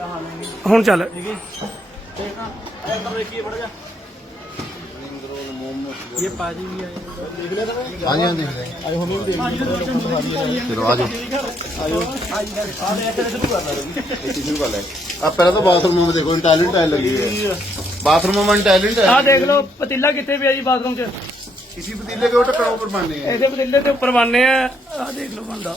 ਗਿਆ ਹੁਣ ਚੱਲ। ਠੀਕ ਹੈ ਤੇ ਨਾ ਇੱਧਰ ਦੇਖੀਏ ਫੜ ਜਾ। ਇਹ ਪਾਜੀ ਵੀ ਆਏ। ਹਾਂਜੀ ਦੇਖਦੇ ਹਾਂ। ਆਏ ਹੁਣੇ ਵੀ ਦੇਖ ਚਲੋ ਆ ਜਾਓ। ਆਇਓ। ਆ ਦੇ ਇੱਧਰ ਸ਼ੁਰੂ ਕਰ ਲਾ ਇਹ ਸ਼ੁਰੂ ਕਰ ਲੈ। ਆ ਪਹਿਲਾਂ ਤਾਂ ਬਾਥਰੂਮ ਵਿੱਚ ਦੇਖੋ ਟੈਲੈਂਟ ਟਾਇਲ ਲੱਗੀ ਹੈ। ਬਾਥਰੂਮ ਵਿੱਚ ਟੈਲੈਂਟ ਹੈ ਆਹ ਦੇਖ ਲਓ ਪਤੀਲਾ ਕਿੱਥੇ ਪਿਆ ਜੀ ਬਾਥਰੂਮ 'ਚ? ਕਿਸੇ ਪਤੀਲੇ ਕੇ ਉੱਤੇ ਪਰ ਬਣਨੇ ਹੈ ਇਹਦੇ ਪਤੀਲੇ ਤੇ ਉੱਪਰ ਬੰਨੇ ਆ। ਆਹ ਦੇਖ ਲਓ ਬੰਦਾ।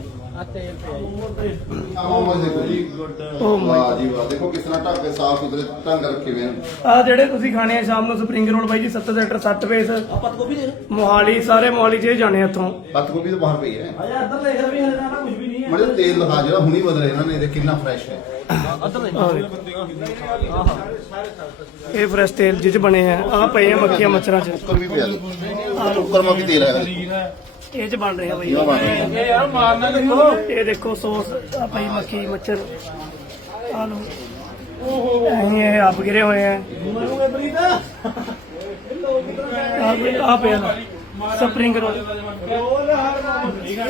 Oh ਮੋਹਾਲੀ ਸਾਰੇ ਮੋਹਾਲੀ ਚ ਜਾਣੇ ਆ ਇੱਥੋਂ। ਗੋਭੀ ਤਾਂ ਬਾਹਰ ਪਈ ਹੈ। ਆ ਇੱਧਰ ਤੇਲ ਲਗਾ ਜਿਹੜਾ ਹੁਣੀ ਬਦਲਿਆ ਇਹਨਾਂ ਨੇ ਦੇਖ ਕਿੰਨਾ ਫਰੈਸ਼ ਹੈ। ਇਹ ਫਰੈਸ਼ ਤੇਲ ਜਿਹ ਬਣੇ ਆ। ਆ ਪਏ ਆ ਮੱਖੀਆਂ ਮੱਛਰਾਂ ਚ। ਕੁੱਕਰ ਵੀ ਪਿਆ। ਤੇਲ ਹੈ ਇਹ ਬਣ ਰਿਹਾ ਬਈ। ਇਹ ਯਾਰ ਮਾਰਨਾ ਦੇਖੋ ਇਹ ਦੇਖੋ ਸੌਸ ਆ ਮੱਖੀ ਮੱਛਰ। ਆਲੂ। ਓਹੋ। ਇਹ ਆਪ ਗਿਰੇ ਹੋਏ ਆ। ਮਰੂਗੇ ਪ੍ਰੀਤਾ ਆ ਸਪਰਿੰਗ ਰੋਲ।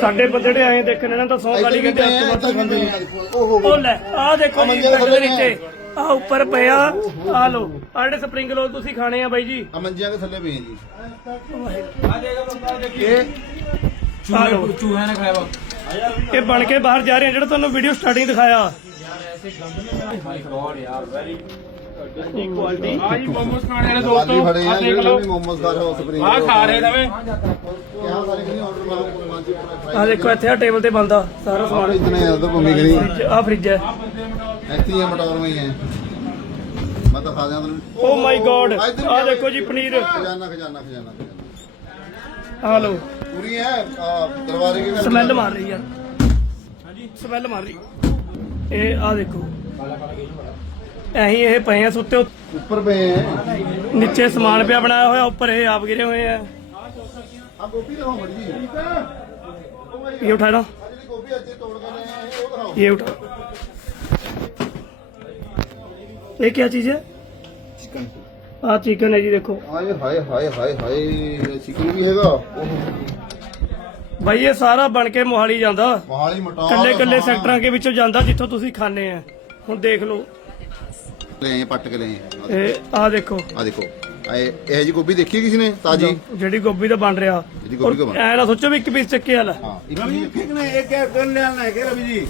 ਸਾਡੇ ਜਿਹੜੇ ਆਏ ਦੇਖਣ ਇਹਨਾਂ ਤਾਂ ਸੌ ਗਾਲੀ ਕਿਤੇ ਹੱਥ ਵੱਟ ਖਾਂਦੇ ਉਹ ਲੈ ਆ ਦੇਖੋ ਜੀ ਦੇ ਨੀਚੇ। ਆ ਉੱਪਰ ਪਿਆ ਆ। ਲੋ ਆੜੇ ਸਪਰਿੰਗ ਰੋਲ ਤੁਸੀਂ ਖਾਣੇ ਆ ਬਾਈ ਜੀ। ਆ ਮੰਜੀਆਂ ਦੇ ਥੱਲੇ ਪਏ ਜੀ। ਆ ਦੇਖ ਬੰਦਾ ਦੇਖੀ। ਆਹ ਲਓ। ਚੂਹਿਆਂ ਨੇ ਖਾਇਆ ਵਾ। ਇਹ ਬਣ ਕੇ ਬਾਹਰ ਜਾ ਰਹੇ ਆ ਜਿਹੜਾ ਤੁਹਾਨੂੰ ਵੀਡੀਓ ਸਟਾਰਟਿੰਗ ਦਿਖਾਇਆ। ਮਾਈ ਗੋਡ ਯਾਰ ਵੈਰੀ ਕੁਆਲਿਟੀ ਆ ਜੀ ਮੋਮੋਸ ਖਾਣੇ ਵਾਲੇ ਦੋਸਤੋ ਫੜੇ ਆ ਆ ਦੇਖ ਜਿਹੜੇ ਲਓ। ਵੀ ਮੋਮਸ ਦਾ ਹੋ ਸਪਰਿੰਗ ਆ ਖਾ ਰਹੇ ਨਵੇਂ ਕਿਆ ਸਾਰੇ ਕਹਿੰਦੇ ਆਰਡਰ ਮਾਰੋ ਕੁਲਮਾਨ ਜੀ ਪੂਰਾ fry। ਆਹ ਦੇਖੋ ਇੱਥੇ ਆ ਟੇਬਲ ਤੇ ਬੰਦਾ ਸਾਰਾ ਸਾਰੇ ਇਤਨੇ ਜ਼ਿਆਦਾ ਭੂਮੀ ਗਣੀ ਆ ਫ੍ਰਿਜ ਹੈ। ਇੱਥੇ ਹੀ ਆ ਮਟੌਰ ਮੈਂ ਹੀ। ਹੈ ਮੈਂ ਤਾਂ ਖਾ ਦਿਆਂ ਤੈਨੂੰ ਓ ਮਾਈ ਗੋਡ ਆ। ਦੇਖੋ ਜੀ ਪਨੀਰ। ਖਜ਼ਾਨਾ ਖਜ਼ਾਨਾ ਖਜ਼ਾਨਾ ਖਜ਼ਾਨਾ। ਆਹ ਲਓ। ਪੂਰੀ ਹੈ? ਦਰਵਾਜ਼ੇ ਕੇ ਸਮੈਲ ਮਾਰ ਰਹੀ ਆ। ਹਾਂਜੀ ਸਮੈਲ ਮਾਰ ਰਹੀ। ਇਹ ਆ ਦੇਖੋ। ਅਹੀਂ ਇਹ ਪਏ ਆ ਸੁੱਤੇ ਉੱਪਰ ਪਏ ਆ। ਨੀਚੇ ਸਮਾਨ ਪਿਆ ਬਣਾਇਆ ਹੋਇਆ ਉੱਪਰ ਇਹ ਆਪ ਗਿਰੇ ਹੋਏ ਆ। ਆ ਗੋਪੀ ਦਿਖਾਓ ਮੜੀ ਇਹ ਉਠਾ ਲਓ। ਇਹ ਉਠਾ। ਇਹ ਕੀ ਚੀਜ਼ ਹੈ ਚਿਕਨ ਆ ਚਿਕਨ ਹੈ ਜੀ ਦੇਖੋ। ਹਾਏ ਹਾਏ ਹਾਏ ਹਾਏ ਹਾਏ ਚਿਕਨ ਵੀ ਹੈਗਾ। ਬਾਈ ਇਹ ਸਾਰਾ ਬਣ ਕੇ ਮੋਹਾਲੀ ਜਾਂਦਾ। ਮੋਹਾਲੀ ਮਟੌਰ ਕੱਲੇ ਕੱਲੇ ਸੈਕਟਰਾਂ ਦੇ ਵਿੱਚੋਂ ਜਾਂਦਾ ਜਿੱਥੋਂ ਤੁਸੀਂ ਖਾਣੇ ਆ। ਹੁਣ ਦੇਖ ਲਓ। ਲੈ ਆਏ ਪੱਟ ਕੇ ਲੈ ਆਏ। ਇਹ ਆ ਦੇਖੋ। ਆ ਦੇਖੋ। ਇਹ ਇਹ ਜੀ ਗੋਭੀ ਦੇਖੀ ਕਿਸੇ ਨੇ? ਤਾਜੀ? ਜਿਹੜੀ ਗੋਭੀ ਦਾ ਬਣ ਰਿਹਾ। ਜਿਹੜੀ ਗੋਭੀ ਦਾ ਬਣ- ਐ ਨਾ ਸੋਚੋ ਵੀ ਇੱਕ ਪੀਸ ਚੱਕੇ ਵਾਲਾ। ਹਾਂ ਇੱਕ ਇੱਕ ਨੇ ਇੱਕ ਕਰ ਲੈਣਾ ਹੈ ਕਿ ਰਵੀ ਜੀ।